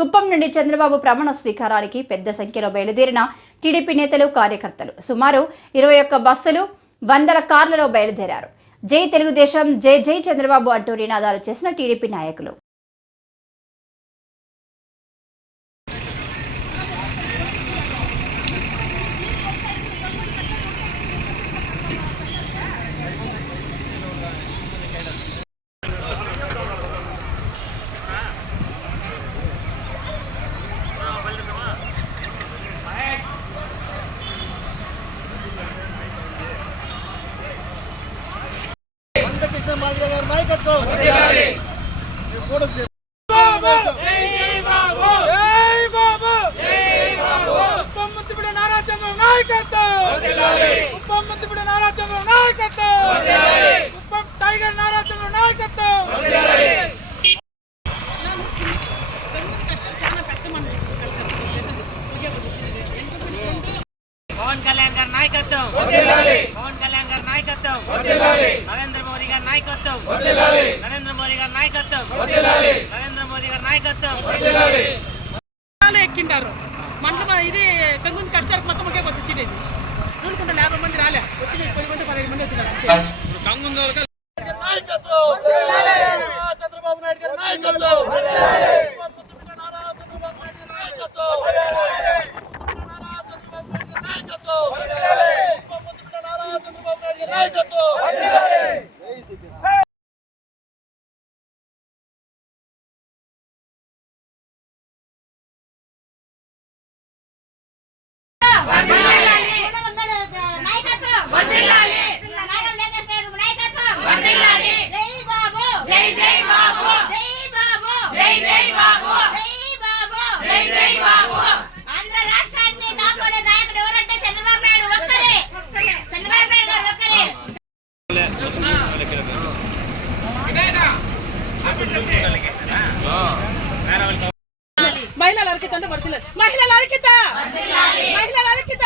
కుప్పం నుండి చంద్రబాబు ప్రమాణ స్వీకారానికి పెద్ద సంఖ్యలో బయలుదేరిన టీడీపీ నేతలు కార్యకర్తలు సుమారు 21 బస్సులు 100 కార్లలో బయలుదేరారు. జై తెలుగుదేశం, జై జై చంద్రబాబు అంటూ నినాదాలు చేసిన టీడీపీ నాయకులు. నాయకత్వం టైగర్ నారా చంద్రబాబు నాయకత్వం పవన్ కళ్యాణ్ గారి నాయకత్వం, పవన్ కళ్యాణ్ గారి నాయకత్వం, నరేంద్ర మోదీ గారి నాయకత్వం, నరేంద్ర మోదీ గారి నాయకత్వం, నరేంద్ర మోదీ గారి నాయకత్వం ఎక్కింటారు. మండలం ఇది కంగుంది కష్టాలకు మొత్తం ఒకే బస్సు వచ్చింది. 50 మంది రాలే, వచ్చి 10 మంది 15 మంది వచ్చినారు. చంద్రబాబు నాయుడు గారి నాయకత్వం, మహిళల ఐక్యత, మహిళల ఐక్యత, మహిళల ఐక్యత.